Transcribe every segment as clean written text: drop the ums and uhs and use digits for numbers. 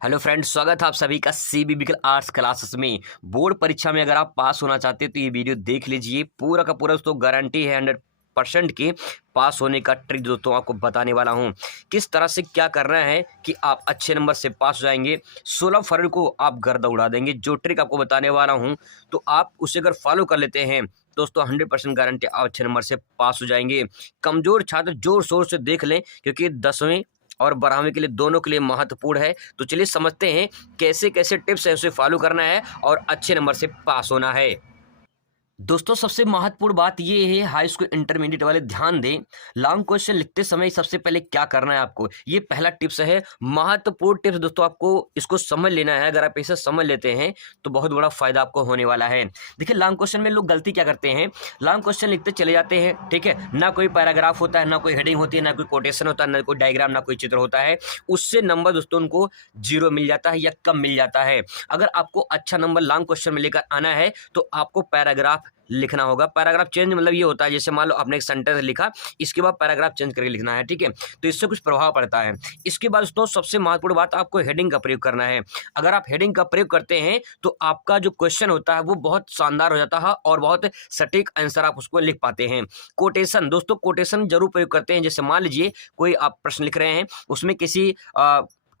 Hello friends, स्वागत है आप सभी का सीबीबी आर्ट्स क्लासेस में। बोर्ड परीक्षा में अगर आप पास होना चाहते हैं तो ये वीडियो देख लीजिए। पूरा का पूरा दोस्तों गारंटी है 100% की पास होने का ट्रिक दोस्तों आपको बताने वाला हूं। किस तरह से क्या करना है कि आप अच्छे नंबर से पास हो जाएंगे। 16 फरवरी को आप गर्दा उड़ा देंगे। जो ट्रिक आपको बताने वाला हूं तो आप उसे अगर फॉलो कर लेते हैं दोस्तों 100% गारंटी आप अच्छे नंबर से पास हो जाएंगे। कमजोर छात्र जोर शोर से देख लें क्योंकि 10वीं और 12वीं के लिए दोनों के लिए महत्वपूर्ण है। तो चलिए समझते हैं कैसे कैसे टिप्स है उसे फॉलो करना है और अच्छे नंबर से पास होना है। दोस्तों सबसे महत्वपूर्ण बात ये है, हाई स्कूल इंटरमीडिएट वाले ध्यान दें। लॉन्ग क्वेश्चन लिखते समय सबसे पहले क्या करना है आपको, ये पहला टिप्स है, महत्वपूर्ण टिप्स दोस्तों। आपको इसको समझ लेना है। अगर आप इसे समझ लेते हैं तो बहुत बड़ा फायदा आपको होने वाला है। देखिए लॉन्ग क्वेश्चन में लोग गलती क्या करते हैं, लॉन्ग क्वेश्चन लिखते चले जाते हैं, ठीक है, ना कोई पैराग्राफ होता है, ना कोई हेडिंग होती है, ना कोई कोटेशन होता है, ना कोई डायग्राम, ना कोई चित्र होता है। उससे नंबर दोस्तों उनको 0 मिल जाता है या कम मिल जाता है। अगर आपको अच्छा नंबर लॉन्ग क्वेश्चन में लेकर आना है तो आपको पैराग्राफ लिखना होगा। पैराग्राफ चेंज मतलब ये होता है, जैसे मान लो आपने एक सेंटेंस लिखा, इसके बाद पैराग्राफ चेंज करके लिखना है, ठीक है, तो इससे कुछ प्रभाव पड़ता है। इसके बाद दोस्तों सबसे महत्वपूर्ण बात, आपको हेडिंग का प्रयोग करना है। अगर आप हेडिंग का प्रयोग करते हैं तो आपका जो क्वेश्चन होता है वो बहुत शानदार हो जाता है और बहुत सटीक आंसर आप उसको लिख पाते हैं। कोटेशन दोस्तों, कोटेशन जरूर प्रयोग करते हैं। जैसे मान लीजिए कोई आप प्रश्न लिख रहे हैं, उसमें किसी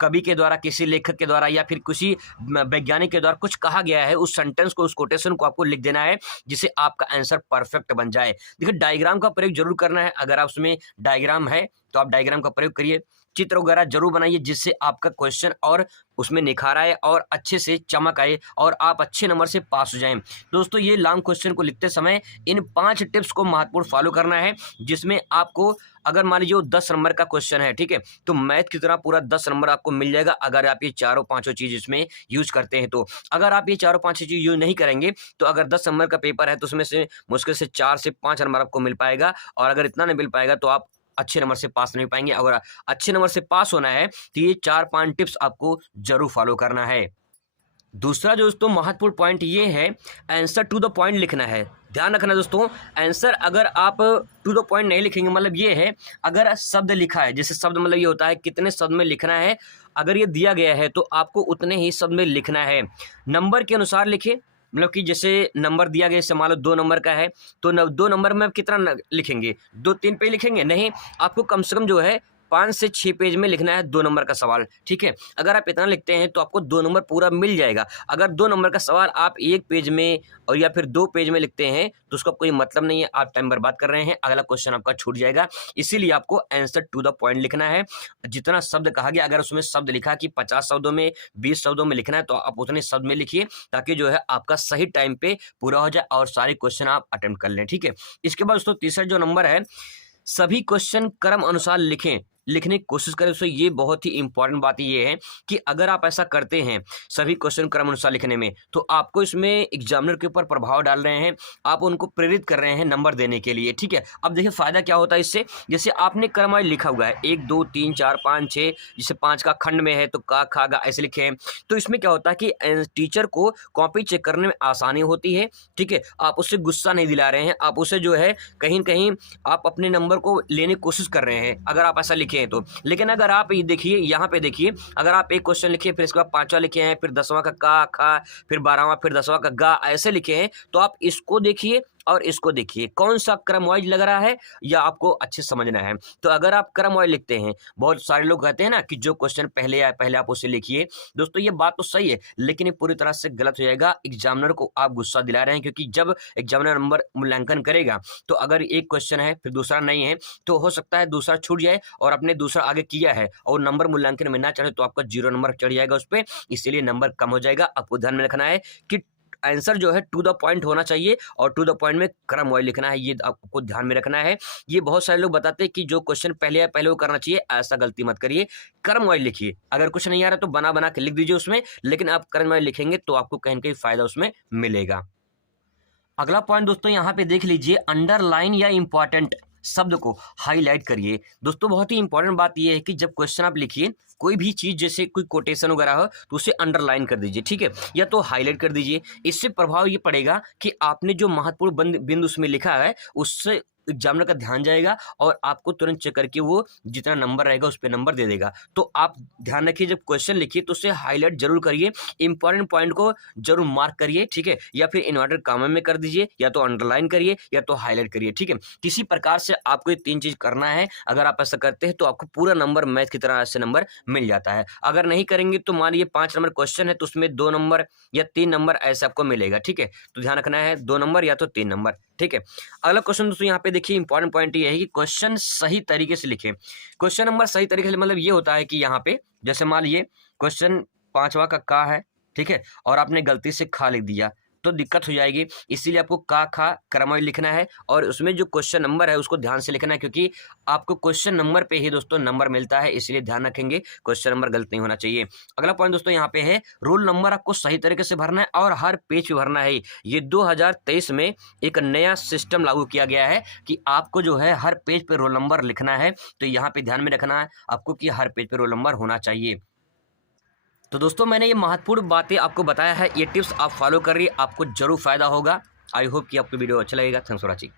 कवि के द्वारा, किसी लेखक के द्वारा या फिर किसी वैज्ञानिक के द्वारा कुछ कहा गया है, उस सेंटेंस को, उस कोटेशन को आपको लिख देना है जिससे आपका आंसर परफेक्ट बन जाए। देखिए डायग्राम का प्रयोग जरूर करना है। अगर आप उसमें डायग्राम है तो आप डायग्राम का प्रयोग करिए। चित्र वगैरह जरूर बनाइए जिससे आपका क्वेश्चन और उसमें निखार आए और अच्छे से चमक आए और आप अच्छे नंबर से पास हो जाएं। दोस्तों ये लॉन्ग क्वेश्चन को लिखते समय इन 5 टिप्स को महत्वपूर्ण फॉलो करना है, जिसमें आपको अगर मान लीजिए 10 नंबर का क्वेश्चन है, ठीक है, तो मैथ की तरह पूरा 10 नंबर आपको मिल जाएगा अगर आप ये चारों पांचों चीज इसमें यूज करते हैं। तो अगर आप ये चारों पांचों चीज यूज नहीं करेंगे तो अगर 10 नंबर का पेपर है तो उसमें से मुश्किल से 4 से 5 नंबर आपको मिल पाएगा, और अगर इतना नहीं मिल पाएगा तो आप अच्छे नंबर से पास नहीं पाएंगे। अगर अच्छे नंबर से पास होना है तो ये 4-5 टिप्स आपको जरूर फॉलो करना है। दूसरा जो दोस्तों महत्वपूर्ण पॉइंट ये है, आंसर टू द पॉइंट लिखना है। ध्यान रखना दोस्तों, आंसर अगर आप टू द पॉइंट नहीं लिखेंगे, मतलब ये है, अगर शब्द लिखा है, जैसे शब्द मतलब ये होता है कितने शब्द में लिखना है, अगर ये दिया गया है तो आपको उतने ही शब्द में लिखना है। नंबर के अनुसार लिखिए, मतलब कि जैसे नंबर दिया गया, जैसे मान लो 2 नंबर का है तो 2 नंबर में आप कितना लिखेंगे, 2-3 पे लिखेंगे नहीं, आपको कम से कम जो है 5 से 6 पेज में लिखना है 2 नंबर का सवाल, ठीक है। अगर आप इतना लिखते हैं तो आपको 2 नंबर पूरा मिल जाएगा। अगर 2 नंबर का सवाल आप 1 पेज में और या फिर 2 पेज में लिखते हैं तो उसका कोई मतलब नहीं है, आप टाइम बर्बाद कर रहे हैं, अगला क्वेश्चन आपका छूट जाएगा। इसीलिए आपको आंसर टू द पॉइंट लिखना है। जितना शब्द कहा गया, अगर उसमें शब्द लिखा कि 50 शब्दों में, 20 शब्दों में लिखना है तो आप उतने शब्द में लिखिए, ताकि जो है आपका सही टाइम पे पूरा हो जाए और सारे क्वेश्चन आप अटेम्प्ट कर लें, ठीक है। इसके बाद दोस्तों तीसरा जो नंबर है, सभी क्वेश्चन क्रम अनुसार लिखें, लिखने की कोशिश करें। दोस्तों ये बहुत ही इंपॉर्टेंट बात ये है कि अगर आप ऐसा करते हैं सभी क्वेश्चन क्रम अनुसार लिखने में, तो आपको इसमें एग्जामिनर के ऊपर प्रभाव डाल रहे हैं, आप उनको प्रेरित कर रहे हैं नंबर देने के लिए, ठीक है। अब देखिए फायदा क्या होता है इससे, जैसे आपने क्रम वाइज लिखा हुआ है 1 2 3 4 5 6, जैसे 5 का खंड में है तो का खा गा ऐसे लिखे हैं, तो इसमें क्या होता है कि टीचर को कॉपी चेक करने में आसानी होती है, ठीक है। आप उससे गुस्सा नहीं दिला रहे हैं, आप उसे जो है कहीं कहीं आप अपने नंबर को लेने की कोशिश कर रहे हैं अगर आप ऐसा लिखे हैं तो। लेकिन अगर आप ये देखिए, यहाँ पे देखिए, अगर आप एक क्वेश्चन लिखे फिर इसके बाद 5वां लिखे हैं, फिर 10वां का खा, फिर 12वां, फिर 10वां का गा ऐसे लिखे हैं, तो आप इसको देखिए और इसको देखिए कौन सा क्रम वाइज लग रहा है या आपको अच्छे समझना है। तो अगर आप क्रम वाइज लिखते हैं, बहुत सारे लोग कहते हैं ना कि जो क्वेश्चन पहले आए पहले आप उसे लिखिए। दोस्तों ये बात तो सही है, लेकिन ये पूरी तरह से गलत हो जाएगा। एग्जामिनर को आप गुस्सा दिला रहे हैं, क्योंकि जब एग्जामिनर नंबर मूल्यांकन करेगा तो अगर एक क्वेश्चन है फिर दूसरा नहीं है तो हो सकता है दूसरा छूट जाए और आपने दूसरा आगे किया है और नंबर मूल्यांकन में ना चढ़े तो आपका 0 नंबर चढ़ जाएगा उस पर, इसीलिए नंबर कम हो जाएगा। आपको ध्यान में रखना है कि आंसर जो है टू द पॉइंट होना चाहिए और टू द पॉइंट में क्रम वाइज लिखना है, ये आपको ध्यान में रखना है। ये बहुत सारे लोग बताते हैं कि जो क्वेश्चन पहले है पहले वो करना चाहिए, ऐसा गलती मत करिए, क्रम वाइज लिखिए। अगर कुछ नहीं आ रहा तो बना बना के लिख दीजिए उसमें, लेकिन आप क्रम वाइज लिखेंगे तो आपको कहीं ना कहीं फायदा उसमें मिलेगा। अगला पॉइंट दोस्तों यहाँ पे देख लीजिए, अंडरलाइन या इंपॉर्टेंट शब्द को हाईलाइट करिए। दोस्तों बहुत ही इंपॉर्टेंट बात यह है कि जब क्वेश्चन आप लिखिए कोई भी चीज, जैसे कोई कोटेशन वगैरह हो तो उसे अंडरलाइन कर दीजिए, ठीक है, या तो हाईलाइट कर दीजिए। इससे प्रभाव ये पड़ेगा कि आपने जो महत्वपूर्ण बिंदु उसमें लिखा है उससे एग्जामिनर का ध्यान जाएगा और आपको तुरंत चेक करके वो जितना नंबर रहेगा उस पर नंबर दे देगा। तो आप ध्यान रखिए, जब क्वेश्चन लिखिए तो उसे हाईलाइट जरूर करिए, इंपॉर्टेंट पॉइंट को जरूर मार्क करिए, ठीक है, या फिर इन्वर्टेड कॉमा में कर दीजिए, या तो अंडरलाइन करिए या तो हाईलाइट करिए, ठीक है। किसी प्रकार से आपको ये 3 चीज करना है। अगर आप ऐसा करते हैं तो आपको पूरा नंबर मैथ की तरह ऐसे नंबर मिल जाता है। अगर नहीं करेंगे तो मान लीजिए 5 नंबर क्वेश्चन है तो उसमें 2 नंबर या 3 नंबर ऐसे आपको मिलेगा, ठीक है। तो ध्यान रखना है 2 नंबर या तो 3 नंबर, ठीक है। अगला क्वेश्चन दोस्तों यहाँ पे देखिए, इंपॉर्टेंट पॉइंट ये है कि क्वेश्चन सही तरीके से लिखें। क्वेश्चन नंबर सही तरीके से मतलब ये होता है कि यहाँ पे जैसे मान लीजिए क्वेश्चन 5वां का है, ठीक है, और आपने गलती से खा लिख दिया तो दिक्कत हो जाएगी। इसीलिए आपको का खा क्रमवार लिखना है और उसमें जो क्वेश्चन नंबर है उसको ध्यान से लिखना है, क्योंकि आपको क्वेश्चन नंबर पे ही दोस्तों नंबर मिलता है, इसलिए ध्यान रखेंगे क्वेश्चन नंबर गलत नहीं होना चाहिए। अगला पॉइंट दोस्तों यहाँ पे है, रोल नंबर आपको सही तरीके से भरना है और हर पेज पे भरना है। ये 2023 में एक नया सिस्टम लागू किया गया है कि आपको जो है हर पेज पे रोल नंबर लिखना है। तो यहाँ पे ध्यान में रखना है आपको कि हर पेज पे रोल नंबर होना चाहिए। तो दोस्तों मैंने ये महत्वपूर्ण बातें आपको बताया है, ये टिप्स आप फॉलो करिए, आपको जरूर फायदा होगा। आई होप कि आपको वीडियो अच्छा लगेगा। Thanks for watching.